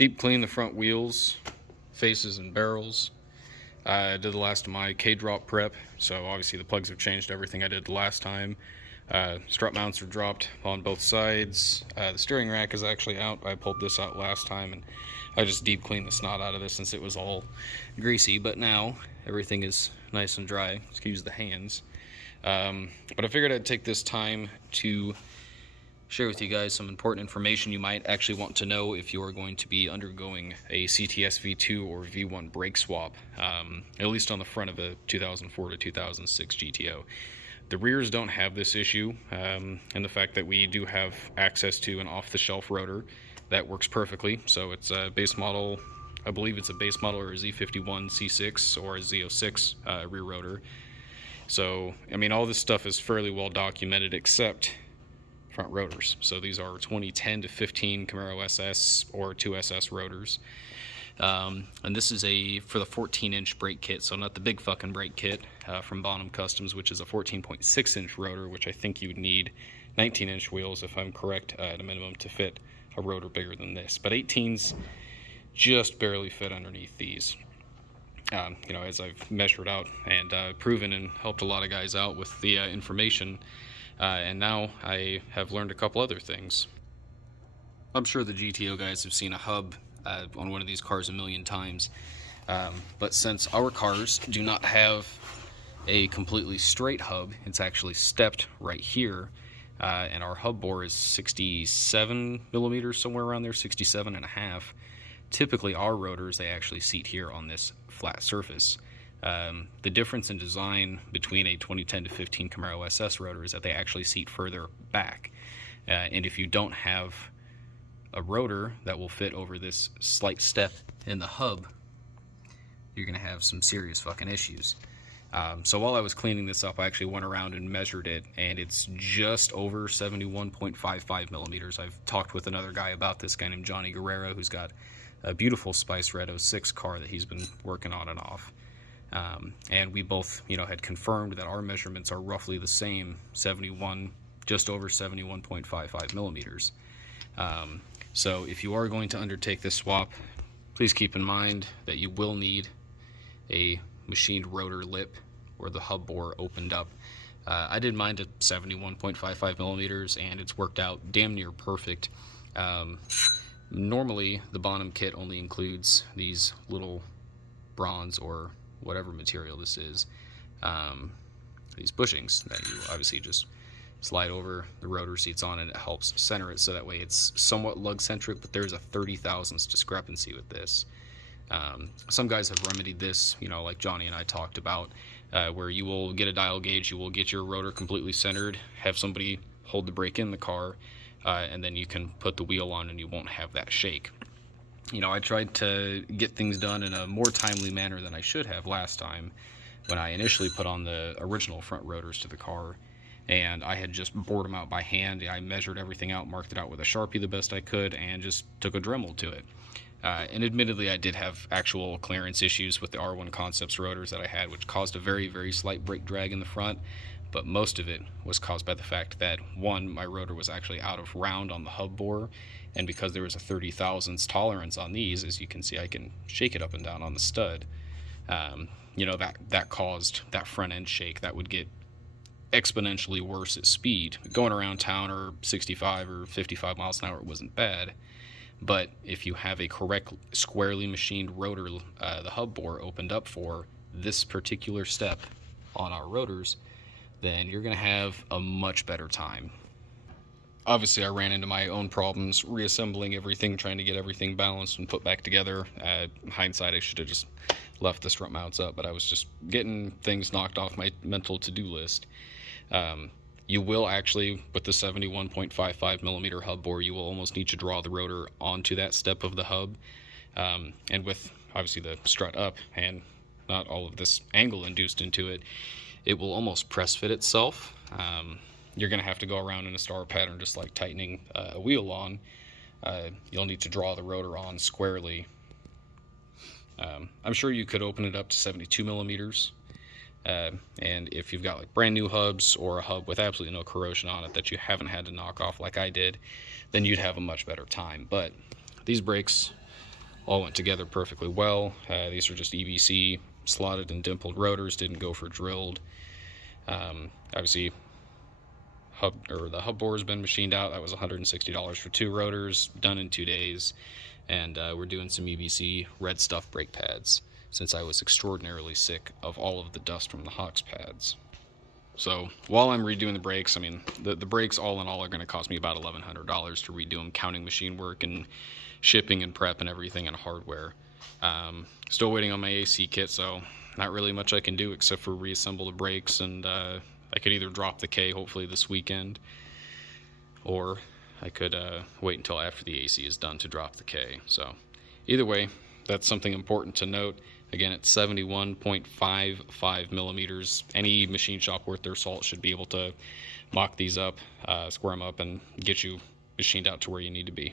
Deep clean the front wheels, faces, and barrels. I did the last of my K-drop prep, so obviously the plugs have changed everything I did the last time. Strut mounts are dropped on both sides. The steering rack is actually out. I pulled this out last time, and I just deep cleaned the snot out of this since it was all greasy, but now everything is nice and dry. Excuse the hands. But I figured I'd take this time to share with you guys some important information you might actually want to know if you are going to be undergoing a CTS-V2 or V1 brake swap, at least on the front of a 2004 to 2006 GTO. The rears don't have this issue, and the fact that we do have access to an off-the-shelf rotor that works perfectly. So it's a base model, I believe it's a base model or a Z51 C6 or a Z06 rear rotor. So, I mean, all this stuff is fairly well documented except front rotors. So these are 2010 to 15 Camaro SS or 2SS rotors. And this is for the 14-inch brake kit, so not the big fucking brake kit from Bonham Customs, which is a 14.6-inch rotor, which I think you would need 19-inch wheels, if I'm correct, at a minimum, to fit a rotor bigger than this. But 18s just barely fit underneath these. You know, as I've measured out and proven and helped a lot of guys out with the information, and now I have learned a couple other things. I'm sure the GTO guys have seen a hub on one of these cars a million times, but since our cars do not have a completely straight hub, it's actually stepped right here, and our hub bore is 67 millimeters, somewhere around there, 67 and a half. Typically our rotors, they actually seat here on this flat surface. The difference in design between a 2010 to 15 Camaro SS rotor is that they actually seat further back, and if you don't have a rotor that will fit over this slight step in the hub, you're gonna have some serious fucking issues. So while I was cleaning this up, I actually went around and measured it, and it's just over 71.55 millimeters. I've talked with another guy about this, guy named Johnny Guerrero, who's got a beautiful Spice Red 06 car that he's been working on and off. And we both, you know, had confirmed that our measurements are roughly the same, 71, just over 71.55 millimeters. So if you are going to undertake this swap, please keep in mind that you will need a machined rotor lip or the hub bore opened up. I did mine to 71.55 millimeters, and it's worked out damn near perfect. Normally, the Bonham kit only includes these little bronze or whatever material this is, these bushings that you obviously just slide over the rotor seats on, and it helps center it so that way it's somewhat lug centric, but there's a 30 thousandths discrepancy with this. Some guys have remedied this, you know, like Johnny and I talked about, where you will get a dial gauge, you will get your rotor completely centered, have somebody hold the brake in the car, and then you can put the wheel on and you won't have that shake. You know, I tried to get things done in a more timely manner than I should have last time when I initially put on the original front rotors to the car, and I had just bored them out by hand. I measured everything out, marked it out with a Sharpie the best I could, and just took a Dremel to it. And admittedly, I did have actual clearance issues with the R1 Concepts rotors that I had, which caused a very, very slight brake drag in the front, but most of it was caused by the fact that, one, my rotor was actually out of round on the hub bore, and because there was a 30 thousandths tolerance on these, as you can see, I can shake it up and down on the stud, you know, that caused that front end shake that would get exponentially worse at speed. Going around town or 65 or 55 miles an hour, it wasn't bad. But if you have a correct squarely machined rotor, the hub bore opened up for this particular step on our rotors, then you're going to have a much better time. Obviously, I ran into my own problems reassembling everything, trying to get everything balanced and put back together. Hindsight, I should have just left the strut mounts up, but I was just getting things knocked off my mental to-do list. You will actually, with the 71.55 millimeter hub bore, you will almost need to draw the rotor onto that step of the hub. And with, obviously, the strut up and not all of this angle induced into it, it will almost press fit itself. You're going to have to go around in a star pattern, just like tightening a wheel on. You'll need to draw the rotor on squarely. I'm sure you could open it up to 72 millimeters. And if you've got like brand new hubs or a hub with absolutely no corrosion on it that you haven't had to knock off like I did, then you'd have a much better time. But these brakes all went together perfectly well. These are just EBC slotted and dimpled rotors, didn't go for drilled. Obviously, the hub bore has been machined out. That was $160 for 2 rotors, done in 2 days. And we're doing some EBC red stuff brake pads, since I was extraordinarily sick of all of the dust from the Hawks pads. So while I'm redoing the brakes, I mean, the brakes all in all are going to cost me about $1,100 to redo them, counting machine work and shipping and prep and everything and hardware. Still waiting on my AC kit, so not really much I can do except for reassemble the brakes, and I could either drop the K hopefully this weekend, or I could wait until after the AC is done to drop the K. So either way, that's something important to note. Again, it's 71.55 millimeters. Any machine shop worth their salt should be able to mock these up, square them up, and get you machined out to where you need to be.